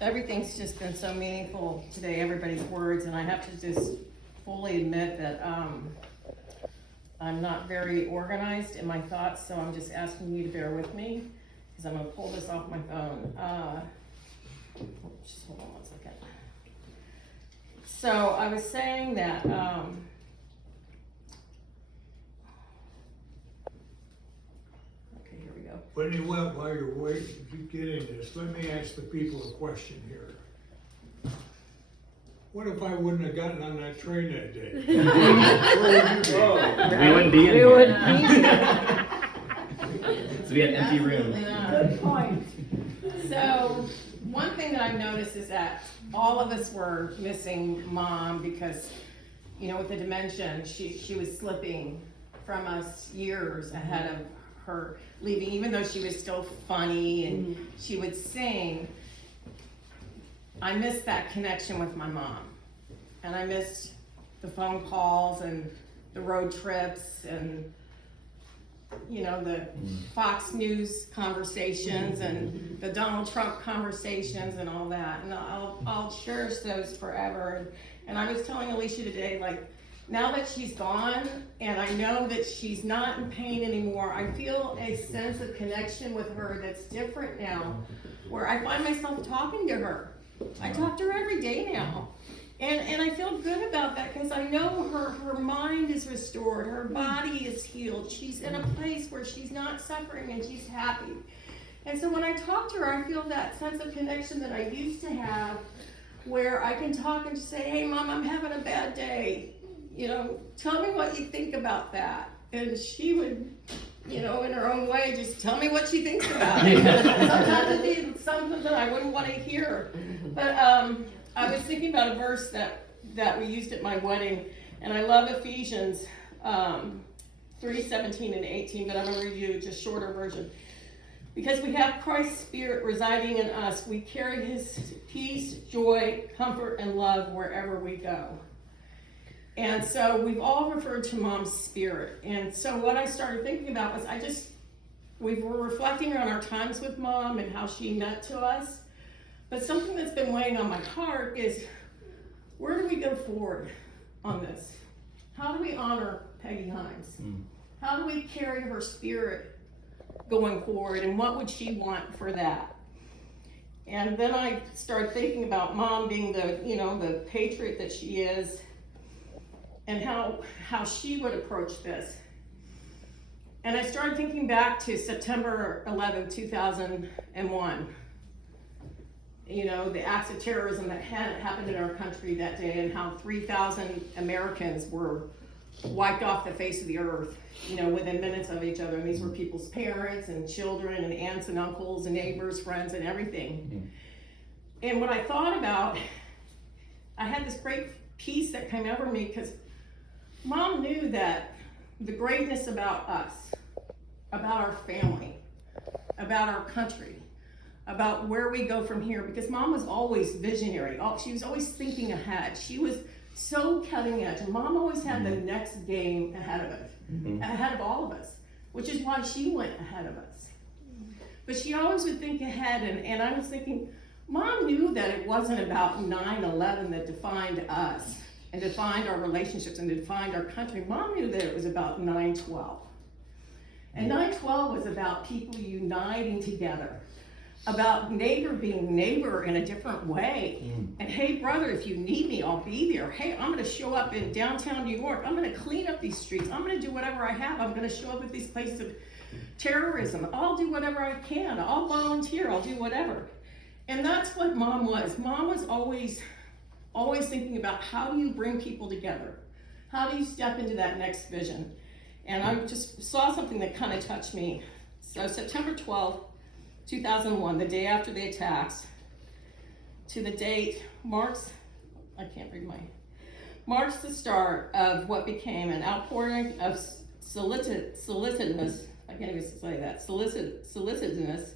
everything's just been so meaningful today, everybody's words, and I have to just fully admit that I'm not very organized in my thoughts, so I'm just asking you to bear with me, because I'm going to pull this off my phone. Just hold on one second. So I was saying that okay, here we go. Whitney, while you're waiting to get in this, let me ask the people a question here. What if I wouldn't have gotten on that train that day? Where would you be? We wouldn't be in We here. would be here. So we had an empty room. Good point. So, one thing that I've noticed is that all of us were missing Mom because, you know, with the dementia, she was slipping from us years ahead of her leaving, even though she was still funny and she would sing. I missed that connection with my mom, and I missed the phone calls and the road trips and, you know, the Fox News conversations and the Donald Trump conversations and all that. And I'll cherish those forever. And I was telling Alicia today, like, now that she's gone and I know that she's not in pain anymore, I feel a sense of connection with her that's different now, where I find myself talking to her. I talk to her every day now. And I feel good about that because I know her mind is restored, her body is healed, she's in a place where she's not suffering and she's happy. And so when I talk to her, I feel that sense of connection that I used to have, where I can talk and say, hey Mom, I'm having a bad day. You know, tell me what you think about that. And she would, you know, in her own way, just tell me what she thinks about it. Sometimes it'd be something that I wouldn't want to hear. But I was thinking about a verse that we used at my wedding, and I love Ephesians 3:17 and 18, but I'm going to read you just shorter version. Because we have Christ's Spirit residing in us, we carry His peace, joy, comfort, and love wherever we go. And so we've all referred to Mom's spirit. And so what I started thinking about was we were reflecting on our times with Mom and how she meant to us. But something that's been weighing on my heart is, where do we go forward on this? How do we honor Peggy Hines? How do we carry her spirit going forward, and what would she want for that? And then I started thinking about Mom being the patriot that she is, and how she would approach this. And I started thinking back to September 11, 2001. You know, the acts of terrorism that had happened in our country that day, and how 3,000 Americans were wiped off the face of the earth, you know, within minutes of each other. And these were people's parents and children and aunts and uncles and neighbors, friends, and everything. And what I thought about, I had this great peace that came over me, because Mom knew that the greatness about us, about our family, about our country, about where we go from here, because Mom was always visionary. She was always thinking ahead. She was so cutting edge. And Mom always had the next game ahead of us, ahead of all of us, which is why she went ahead of us. But she always would think ahead, and I was thinking, Mom knew that it wasn't about 9/11 that defined us and defined our relationships and defined our country. Mom knew that it was about 9/12. And 9/12 was about people uniting together, about neighbor being neighbor in a different way. And hey, brother, if you need me, I'll be there. Hey, I'm going to show up in downtown New York. I'm going to clean up these streets. I'm going to do whatever I have. I'm going to show up at these places of terrorism. I'll do whatever I can. I'll volunteer. I'll do whatever. And that's what Mom was. Mom was always thinking about, how do you bring people together? How do you step into that next vision? And I just saw something that kind of touched me. So September 12th, 2001, the day after the attacks, to the date marks the start of what became an outpouring of solicitousness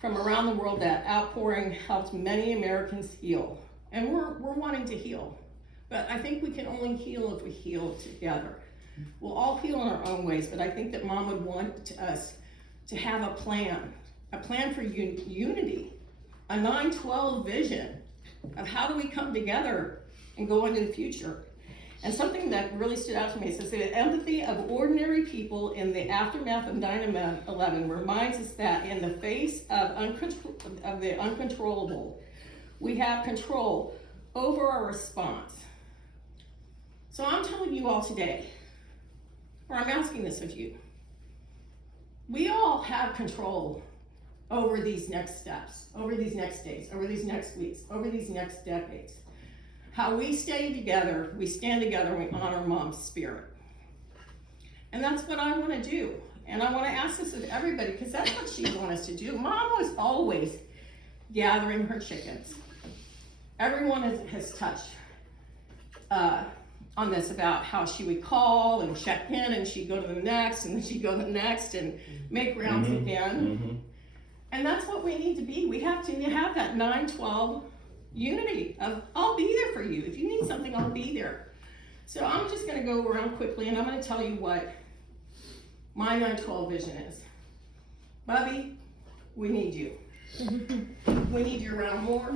from around the world. That outpouring helped many Americans heal. And we're wanting to heal. But I think we can only heal if we heal together. We'll all heal in our own ways, but I think that Mom would want us to have a plan for unity, a 9/12 vision of how do we come together and go into the future. And something that really stood out to me says the empathy of ordinary people in the aftermath of 9/11 reminds us that in the face of the uncontrollable, we have control over our response. So I'm telling you all today, or I'm asking this of you, we all have control over these next steps, over these next days, over these next weeks, over these next decades. How we stay together, we stand together, we honor Mom's spirit. And that's what I want to do. And I want to ask this of everybody, because that's what she wants us to do. Mom was always gathering her chickens. Everyone has touched on this about how she would call and check in, and she'd go to the next, and then she'd go to the next, and make rounds again. And that's what we need to be. We have to have that 9/12 unity of, I'll be there for you. If you need something, I'll be there. So I'm just going to go around quickly, and I'm going to tell you what my 9/12 vision is. Bubby, we need you. We need you around more.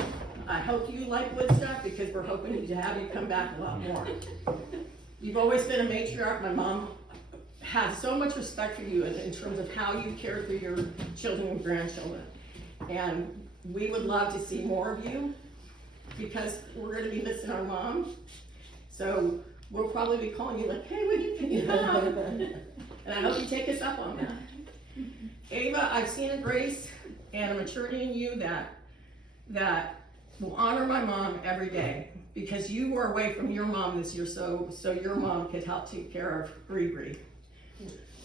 I hope you like Woodstock, because we're hoping to have you come back a lot more. You've always been a matriarch. My mom has so much respect for you in terms of how you care for your children and grandchildren. And we would love to see more of you, because we're going to be missing our mom. So we'll probably be calling you like, hey, Whitney, can you come? And I hope you take us up on that. Ava, I've seen a grace and a maturity in you that will honor my mom every day, because you were away from your mom this year, so your mom could help take care of Bree.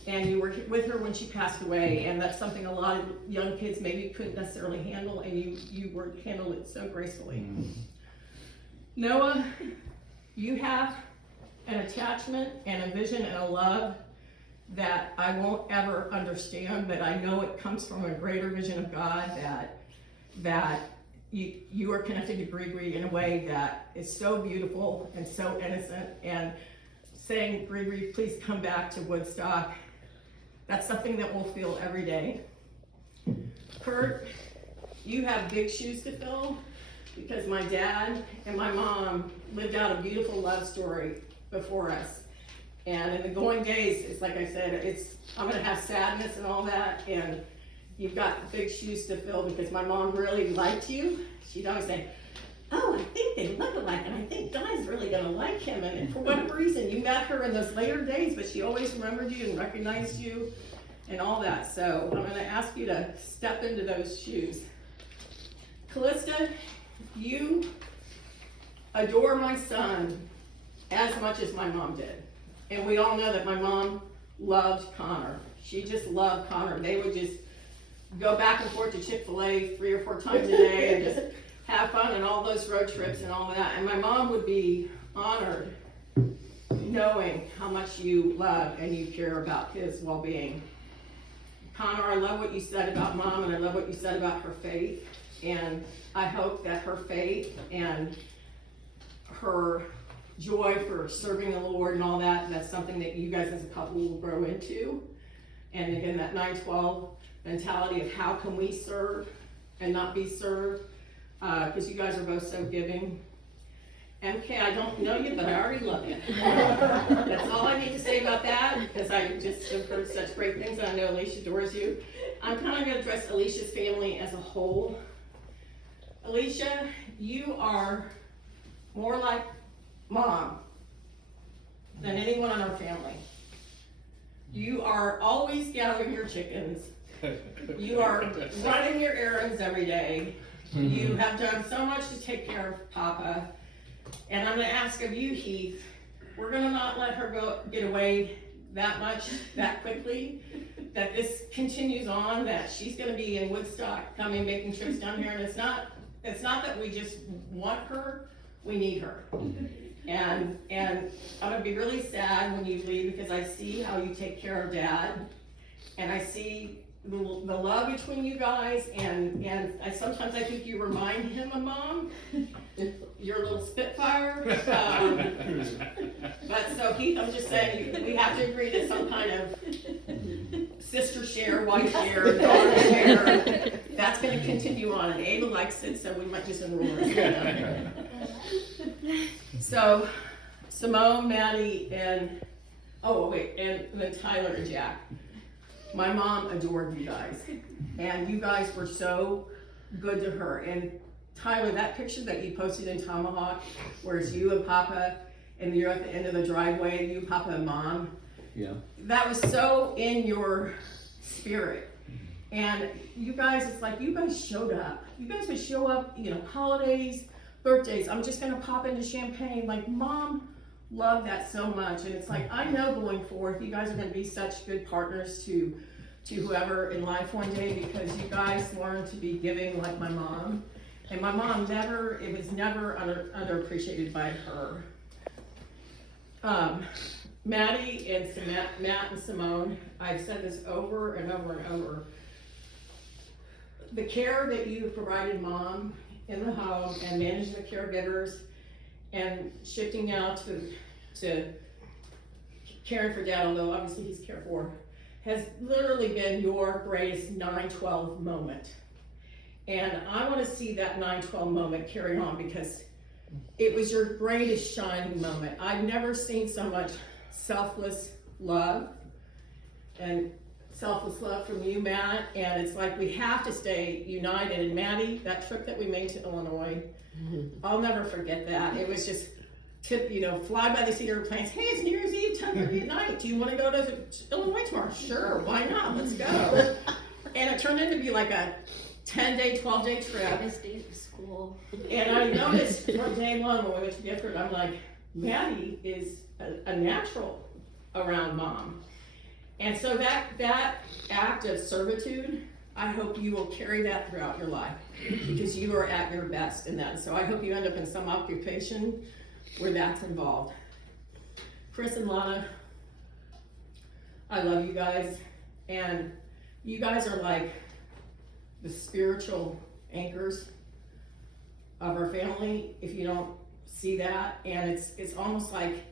And you were with her when she passed away, and that's something a lot of young kids maybe couldn't necessarily handle, and you handled it so gracefully. Noah, you have an attachment and a vision and a love that I won't ever understand, but I know it comes from a greater vision of God, that you are connected to Bree in a way that is so beautiful and so innocent, and saying, Bree, please come back to Woodstock. That's something that we'll feel every day. Kurt, you have big shoes to fill, because my dad and my mom lived out a beautiful love story before us. And in the going days, it's like I said, I'm gonna have sadness and all that, and you've got big shoes to fill, because my mom really liked you. She'd always say, oh, I think they look alike, and I think Don's really gonna like him. And for whatever reason, you met her in those later days, but she always remembered you and recognized you and all that. So I'm gonna ask you to step into those shoes. Callista, you adore my son as much as my mom did. And we all know that my mom loved Connor. She just loved Connor. They would just go back and forth to Chick-fil-A 3 or 4 times a day and just have fun and all those road trips and all that. And my mom would be honored knowing how much you love and you care about his well-being. Connor, I love what you said about Mom, and I love what you said about her faith. And I hope that her faith and her joy for serving the Lord and all that, that's something that you guys as a couple will grow into. And again, that 9/12 mentality of how can we serve and not be served, because you guys are both so giving. MK, I don't know you, but I already love you. That's all I need to say about that, because I just have heard such great things, and I know Alicia adores you. I'm kind of going to address Alicia's family as a whole. Alicia, you are more like Mom than anyone in our family. You are always gathering your chickens. You are running your errands every day. You have done so much to take care of Papa. And I'm going to ask of you, Heath, we're going to not let her get away that much, that quickly, that this continues on, that she's going to be in Woodstock, coming, making trips down here. And it's not that we just want her, we need her. And I'm going to be really sad when you leave, because I see how you take care of Dad, and I see the love between you guys, and sometimes I think you remind him of Mom. You're a little spitfire. But so Heath, I'm just saying, we have to agree to some kind of sister share, wife share, daughter share. That's going to continue on, and Ava likes it, so we might just enroll her. So, Simone, Maddie, and then Tyler and Jack. My mom adored you guys, and you guys were so good to her. And Tyler, that picture that you posted in Tomahawk, where it's you and Papa, and you're at the end of the driveway, you, Papa, and Mom. Yeah. That was so in your spirit. And you guys, it's like you guys showed up. You guys would show up, holidays, birthdays. I'm just gonna pop into Champagne. Like, Mom loved that so much. And it's like, I know going forward, you guys are gonna be such good partners to whoever in life one day, because you guys learned to be giving like my mom. And my mom it was never underappreciated by her. Maddie and Matt and Simone, I've said this over and over and over. The care that you provided Mom in the home and managing the caregivers and shifting now to caring for Dad, although obviously he's cared for, has literally been your greatest 9/12 moment. And I want to see that 9/12 moment carry on, because it was your greatest shining moment. I've never seen so much selfless love from you, Matt, and it's like we have to stay united. And Maddie, that trip that we made to Illinois, I'll never forget that. It was just, fly by the seat of our planes. Hey, it's New Year's Eve, 10:30 at night. Do you want to go to Illinois tomorrow? Sure, why not? Let's go. And it turned into be like a 10-day, 12-day trip. Best day of school. And I noticed from day one when we went to Gifford, I'm like, Maddie is a natural around Mom. And so that act of servitude, I hope you will carry that throughout your life, because you are at your best in that. So I hope you end up in some occupation where that's involved. Chris and Lana, I love you guys, and you guys are like the spiritual anchors of our family, if you don't see that. And it's almost like,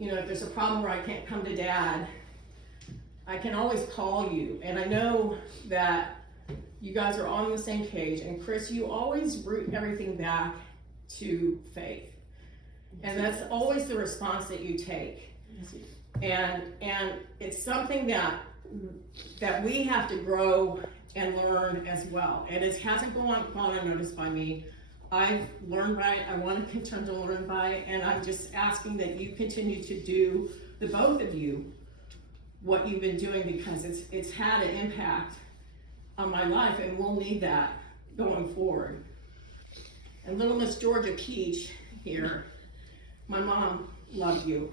if there's a problem where I can't come to Dad, I can always call you. And I know that you guys are on the same page. And Chris, you always root everything back to faith. And that's always the response that you take. And it's something that we have to grow and learn as well. And it hasn't gone unnoticed by me. I've learned by it. I want to continue to learn by it. And I'm just asking that you continue to do, the both of you, what you've been doing, because it's had an impact on my life, and we'll need that going forward. And little Miss Georgia Peach here, my mom loved you.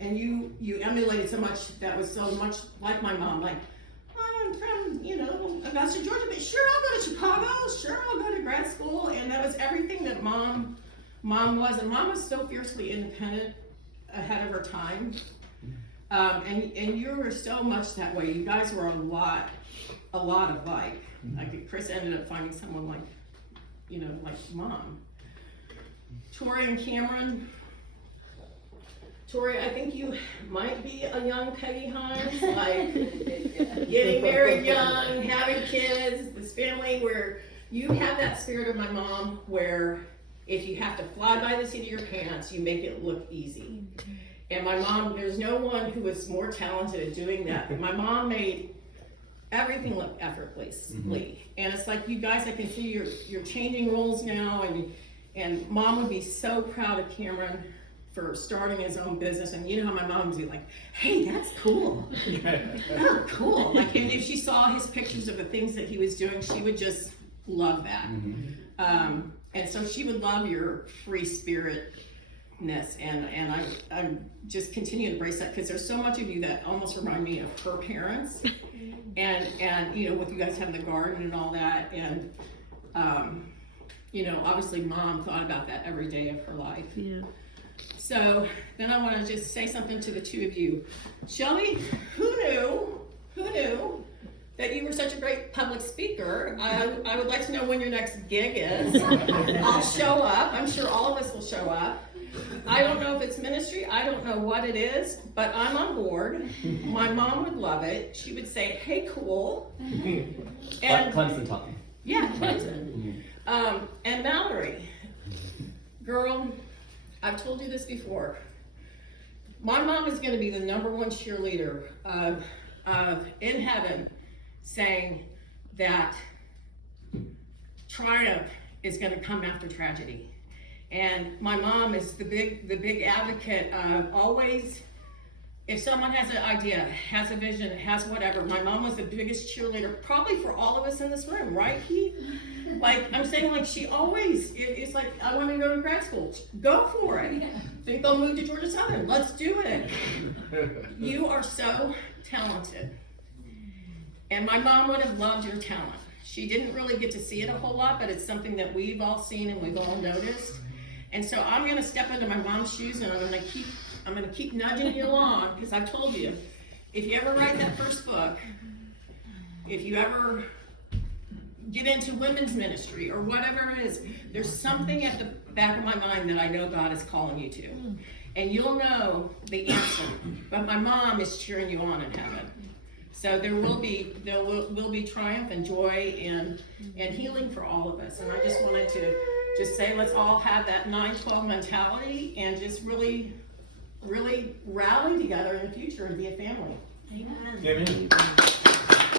And you emulated so much that was so much like my mom, like, I'm from, Augusta, Georgia, but sure, I'll go to Chicago, sure, I'll go to grad school. And that was everything that mom was. And Mom was so fiercely independent, ahead of her time. And you were so much that way. You guys were a lot alike. Like, Chris ended up finding someone like, like Mom. Tori and Cameron. Tori, I think you might be a young Peggy Hines, like getting married young, having kids, this family where you have that spirit of my mom, where if you have to fly by the seat of your pants, you make it look easy. And my mom, there's no one who was more talented at doing that. My mom made everything look effortlessly. And it's like, you guys, I can see you're changing roles now, and Mom would be so proud of Cameron for starting his own business. And you know how my mom would be like, hey, that's cool. Oh, cool. Like, and if she saw his pictures of the things that he was doing, she would just love that. And so she would love your free spiritness. And I'm just continue to embrace that, because there's so much of you that almost remind me of her parents. And with you guys having the garden and all that. And, obviously Mom thought about that every day of her life. Yeah. So then I want to just say something to the two of you. Shelby, who knew that you were such a great public speaker? I would like to know when your next gig is. I'll show up. I'm sure all of us will show up. I don't know if it's ministry, I don't know what it is, but I'm on board. My mom would love it. She would say, hey, cool. And Clemson taught me. yeah, Clemson. And Mallory, girl, I've told you this before. My mom is gonna be the #1 cheerleader in heaven, saying that triumph is gonna come after tragedy. And my mom is the big advocate of always, if someone has an idea, has a vision, has whatever, my mom was the biggest cheerleader, probably for all of us in this room, right, Keith? Like, I'm saying, like, she always, it's like, I want to go to grad school, go for it. Think they'll move to Georgia Southern, let's do it. You are so talented. And my mom would have loved your talent. She didn't really get to see it a whole lot, but it's something that we've all seen and we've all noticed. And so I'm gonna step into my mom's shoes and I'm gonna keep nudging you along, because I told you, if you ever write that first book, if you ever get into women's ministry or whatever it is, there's something at the back of my mind that I know God is calling you to. And you'll know the answer, but my mom is cheering you on in heaven. So there will be triumph and joy and healing for all of us. And I just wanted to just say, let's all have that 9/12 mentality and just really rally together in the future and be a family. Amen.